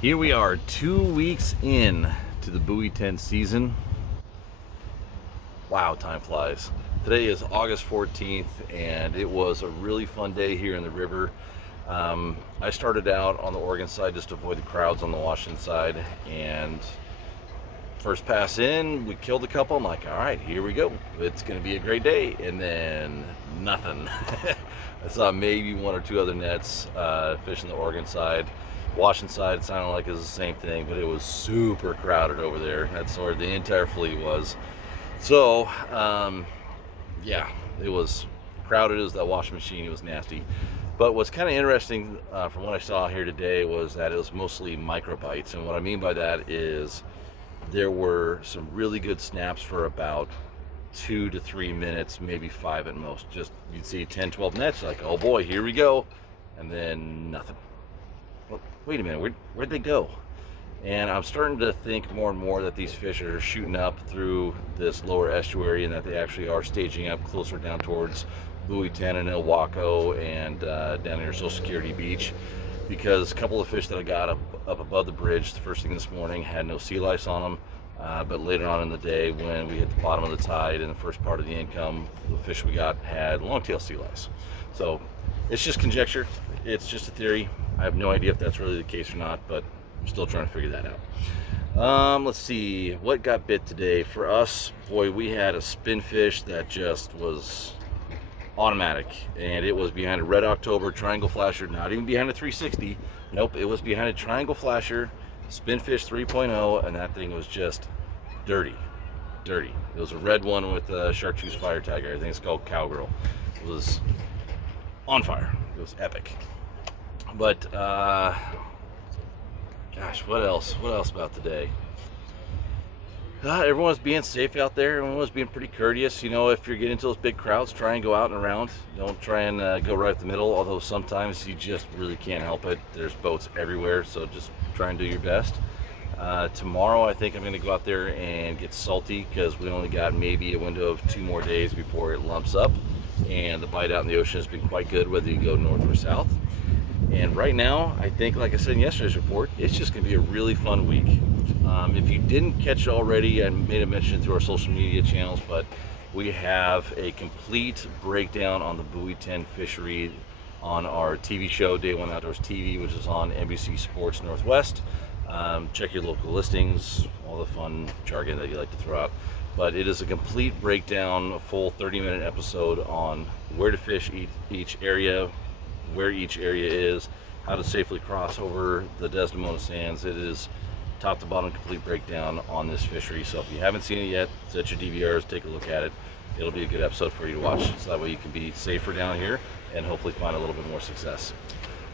Here we are 2 weeks in to the Buoy 10 season. Wow, time flies. Today is August 14th and it was a really fun day here in the river. I started out on the Oregon side just to avoid the crowds on the Washington side, and first pass in, we killed a couple. I'm like, all right, here we go. It's gonna be a great day. And then nothing. I saw maybe one or two other nets fishing the Oregon side. Washington side, it sounded like it was the same thing, but it was super crowded over there. That's where the entire fleet was. So, yeah, it was crowded as that washing machine. It was nasty. But what's kind of interesting from what I saw here today was that it was mostly microbites. And what I mean by that is there were some really good snaps for about 2 to 3 minutes, maybe 5 at most. Just, you'd see 10, 12 nets, like, oh boy, here we go. And then nothing. Well, wait a minute, where'd they go? And I'm starting to think more and more that these fish are shooting up through this lower estuary, and that they actually are staging up closer down towards Buoy 10 and El Waco and down near Social Security Beach. Because a couple of fish that I got up above the bridge the first thing this morning had no sea lice on them. But later on in the day, when we hit the bottom of the tide in the first part of the income, the fish we got had longtail sea lice. So it's just conjecture. It's just a theory. I have no idea if that's really the case or not, but I'm still trying to figure that out. Let's see, what got bit today? For us, boy, we had a spinfish that just was automatic, and it was behind a red October triangle flasher, not even behind a 360. Nope, it was behind a triangle flasher, spinfish 3.0, and that thing was just dirty. It was a red one with a chartreuse fire tiger. I think it's called Cowgirl. It was on fire. It was epic. But gosh, what else about today? Everyone was being safe out there. Everyone was being pretty courteous. You know, if you're getting into those big crowds, try and go out and around. Don't try and go right up the middle, although sometimes you just really can't help it. There's boats everywhere, so just try and do your best. Tomorrow, I think I'm going to go out there and get salty, because we only got maybe a window of 2 more days before it lumps up. And the bite out in the ocean has been quite good, whether you go north or south. And right now, I think, like I said in yesterday's report, it's just going to be a really fun week. If you didn't catch it already, I made a mention through our social media channels, but we have a complete breakdown on the Buoy 10 fishery on our TV show, Day One Outdoors TV, which is on NBC Sports Northwest. Check your local listings, all the fun jargon that you like to throw out. But it is a complete breakdown, a full 30-minute episode on where to fish each area, where each area is, how to safely cross over the Desdemona Sands. It is top to bottom complete breakdown on this fishery. So if you haven't seen it yet, set your DVRs, take a look at it. It'll be a good episode for you to watch, so that way you can be safer down here and hopefully find a little bit more success.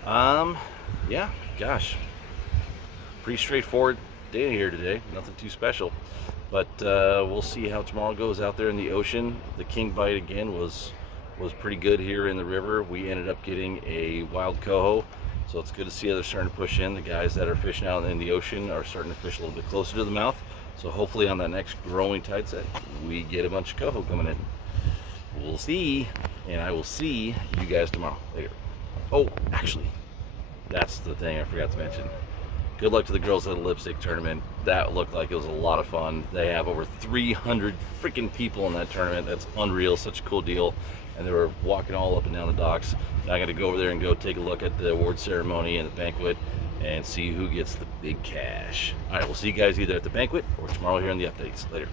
Yeah, gosh, pretty straightforward day here today, nothing too special. But we'll see how tomorrow goes out there in the ocean. The king bite again was pretty good here in the river. We ended up getting a wild coho, so it's good to see how they're starting to push in. The guys that are fishing out in the ocean are starting to fish a little bit closer to the mouth, so hopefully on that next growing tide set we get a bunch of coho coming in. We'll see, and I will see you guys tomorrow. Later. Oh, actually, that's the thing I forgot to mention. Good luck to the girls at the lipstick tournament. That looked like it was a lot of fun. They have over 300 freaking people in that tournament. That's unreal, such a cool deal. And they were walking all up and down the docks. Now I'm going to go over there and go take a look at the award ceremony and the banquet and see who gets the big cash. All right, we'll see you guys either at the banquet or tomorrow here on the updates. Later.